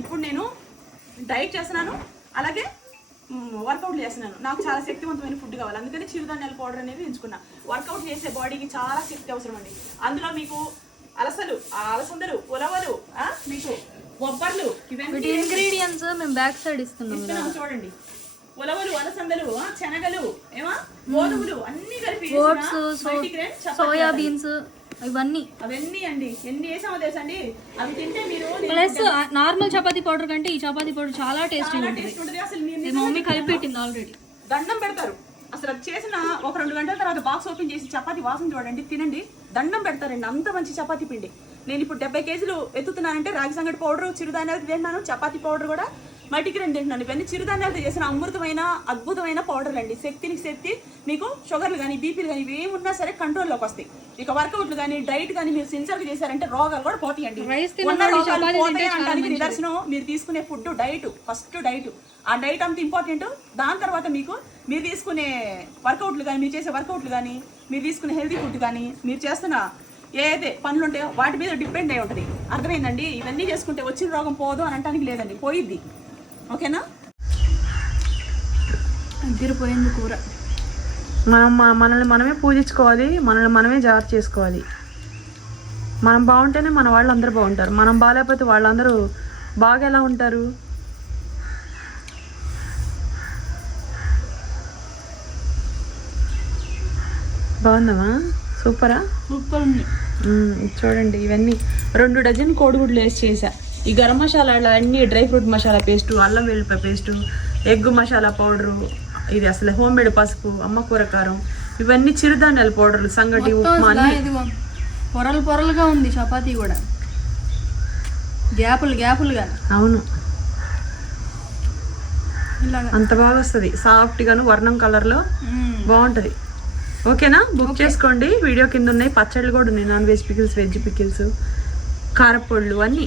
ఇప్పుడు నేను డైట్ చేస్తున్నాను, అలాగే వర్కౌట్ చేస్తున్నాను. నాకు చాలా శక్తివంతమైన ఫుడ్ కావాలి, అందుకని చిరుధాన్యాల పౌడర్ అనేది ఎంచుకున్నా. వర్కౌట్ చేసే బాడీకి చాలా శక్తి అవసరం అండి. అందులో మీకు అలసందలు, ఉలవలు, మీకు బొబ్బర్లు, ఇవన్నీ ఇంగ్రీడియంట్స్ మేము బ్యాక్ సైడ్ ఇస్తున్నాం చూడండి. ఉలవలు, అలసందలు, శనగలు, గోధుమలు అన్ని కలిపి సోయా బీన్స్ ఇవన్నీ అవన్నీ అండి. ఎన్ని వేసామో తెలుసా అండి. అవి తింటే మీరు ప్లస్ నార్మల్ చపాతీ పౌడర్ కంటే ఈ చపాతీ పౌడర్ చాలా టేస్టీ ఉంటుంది. అసలు మా మమ్మీ కలిపి పెట్టింది ఆల్రెడీ. దండం పెడతారు అసలు. అది చేసిన ఒక 2 గంటల తర్వాత బాక్స్ ఓపెన్ చేసి చపాతీ వాసన చూడండి, తినండి, దండం పెడతారండి. అంత మంచి చపాతీ పిండి. నేను ఇప్పుడు 70 కేజీలు ఎత్తుతున్నానంటే రాగి సంగటి పౌడర్, చిరుధాన్యాలు తింటున్నాను, చపాతీ పౌడర్ కూడా, మల్టీగ్రెయిన్ తింటున్నాను. ఇవన్నీ చిరుధాన్యాలతో చేసిన అమృతమైన అద్భుతమైన పౌడర్లు అండి. శక్తికి శక్తి. మీకు షుగర్లు కానీ బీపీలు కానీ ఇవి ఏమున్నా సరే కంట్రోల్లోకి వస్తాయి. ఇక వర్కౌట్లు కానీ డైట్ కానీ మీరు సిన్సియర్గా చేశారంటే రోగాలు కూడా పోతాయండి. అనడానికి నిదర్శనం మీరు తీసుకునే ఫుడ్, డైట్. ఫస్ట్ డైట్, ఆ డైట్ అంత ఇంపార్టెంట్. దాని తర్వాత మీరు తీసుకునే వర్కౌట్లు కానీ, మీరు చేసే వర్కౌట్లు కానీ, మీరు తీసుకునే హెల్తీ ఫుడ్ కానీ, మీరు చేస్తున్న ఏదైతే పనులు ఉంటాయో వాటి మీద డిపెండ్ అయి ఉంటుంది. అర్థమైందండి. ఇవన్నీ చేసుకుంటే వచ్చిన రోగం పోదు అని అనడానికి లేదండి, పోయిద్ది. ఓకేనా. అదిరిపోయింది కూర. మనల్ని మనమే పూజించుకోవాలి, మనల్ని మనమే జాగ్రత్త చేసుకోవాలి. మనం బాగుంటేనే మన వాళ్ళు అందరూ బాగుంటారు. మనం బాగాలేకపోతే వాళ్ళందరూ బాగా ఎలా ఉంటారు? బాగుందమ్మా? సూపరా? సూపర్ ఉంది. చూడండి, ఇవన్నీ 2 డజన్ కోడిగుడ్లు వేసి చేసా. ఈ గరం మసాలాలు అన్నీ, డ్రై ఫ్రూట్ మసాలా పేస్టు, అల్లం వెల్లుల్లి పేస్టు, ఎగ్ మసాలా పౌడరు, ఇది అసలు హోమ్ మేడ్ పసుపు, అమ్మ కూర కారం, ఇవన్నీ చిరుధాన్యాల పౌడర్లు, సంగటి, ఉప్మా అన్ని. పొరలుగా ఉంది చపాతీ కూడా, గ్యాపులుగా. అవును, ఇలాగా అంత బాగా వస్తుంది. సాఫ్ట్గాను వర్ణం కలర్లో బాగుంటుంది. ఓకేనా. బుక్ చేసుకోండి. వీడియో కింద ఉన్నాయి. పచ్చళ్ళు కూడా ఉన్నాయి, non veg pickles, veg pickles, కారపొళ్ళు అన్నీ.